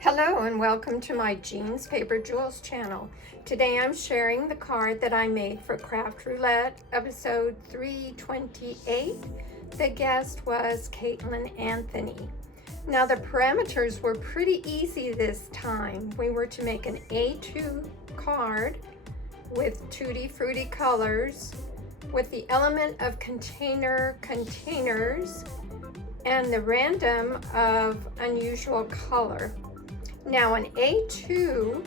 Hello and welcome to my Jeans Paper Jewels channel. Today I'm sharing the card that I made for Craft Roulette episode 328. The guest was Caitlin Anthony. Now the parameters were pretty easy this time. We were to make an A2 card with Tutti Frutti colors with the element of containers and the random of unusual color. Now an A2,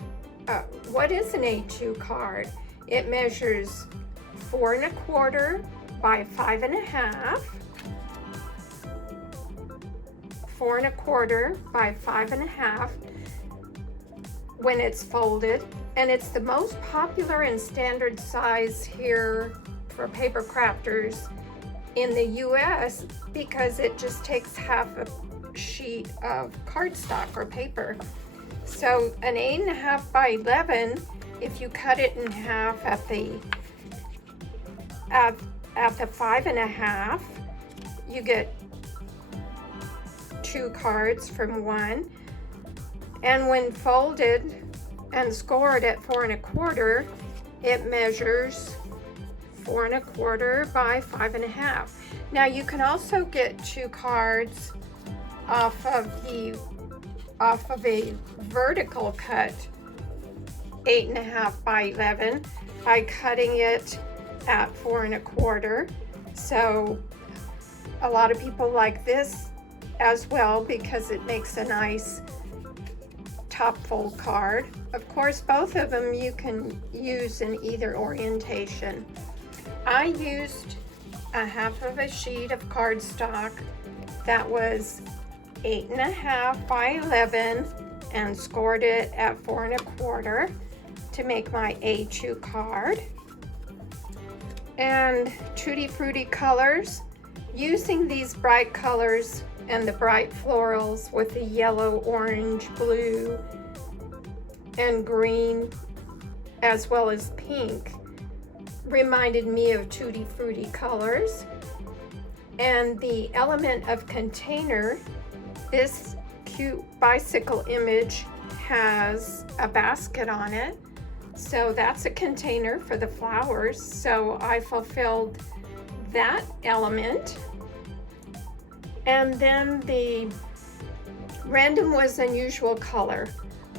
what is an A2 card? It measures 4 1/4 by 5 1/2, 4 1/4 by 5 1/2 when it's folded, and it's the most popular and standard size here for paper crafters in the US because it just takes half a sheet of cardstock or paper. So an 8 1/2 by 11, if you cut it in half at the 5 1/2, you get 2 cards from one. And when folded and scored at 4 1/4, it measures 4 1/4 by 5 1/2. Now you can also get 2 cards off of a vertical cut 8 1/2 by 11 by cutting it at 4 1/4. So a lot of people like this as well because it makes a nice top fold card. Of course, both of them you can use in either orientation. I used a half of a sheet of cardstock that was 8 1/2 by 11 and scored it at 4 1/4 to make my A2 card. And Tutti Frutti colors, using these bright colors and the bright florals with the yellow, orange, blue, and green, as well as pink, reminded me of Tutti Frutti colors. And the element of container, this cute bicycle image has a basket on it, so that's a container for the flowers. So I fulfilled that element. And then the random was unusual color.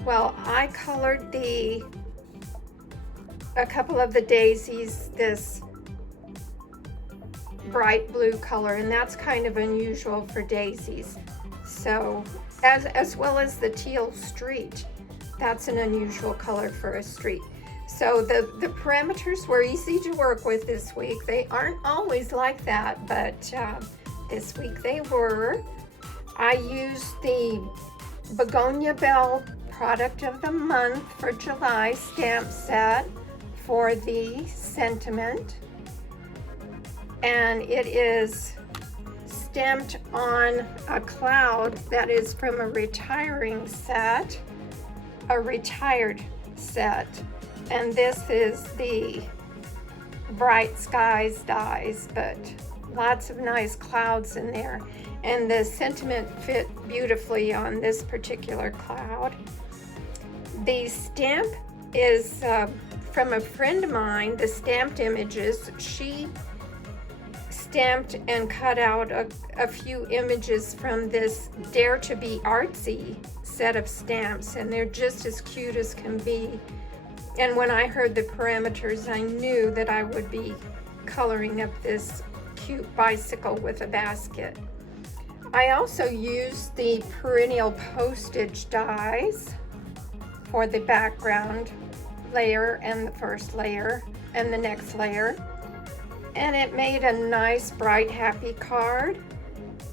Well, I colored a couple of the daisies this bright blue color, and that's kind of unusual for daisies. So as well as the teal street, that's an unusual color for a street. So the parameters were easy to work with this week. They aren't always like that, but this week they were. I used the Begonia Belle product of the month for July stamp set for the sentiment, and it is stamped on a cloud that is from a retired set, and this is the Bright Skies dies, but lots of nice clouds in there, and the sentiment fit beautifully on this particular cloud. The stamp is from a friend of mine, the stamped images. She stamped and cut out a few images from this Dare to be Artzy set of stamps, and they're just as cute as can be. And when I heard the parameters, I knew that I would be coloring up this cute bicycle with a basket. I also used the Perennial Postage dies for the background layer and the first layer and the next layer. And it made a nice, bright, happy card.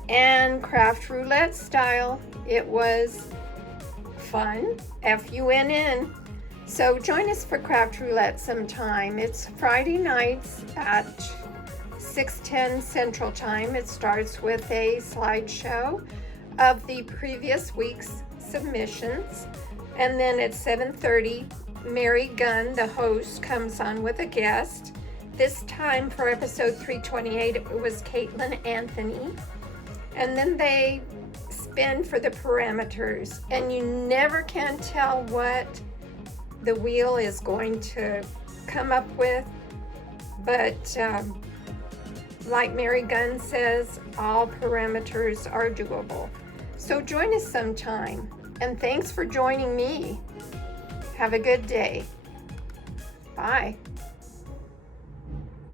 And Craft Roulette style. It was fun, F-U-N-N. So join us for Craft Roulette sometime. It's Friday nights at 6:10 Central Time. It starts with a slideshow of the previous week's submissions. And then at 7:30, Mary Gunn, the host, comes on with a guest. This time for episode 328, it was Caitlin Anthony. And then they spin for the parameters, and you never can tell what the wheel is going to come up with, but like Mary Gunn says, all parameters are doable. So join us sometime, and thanks for joining me. Have a good day. Bye.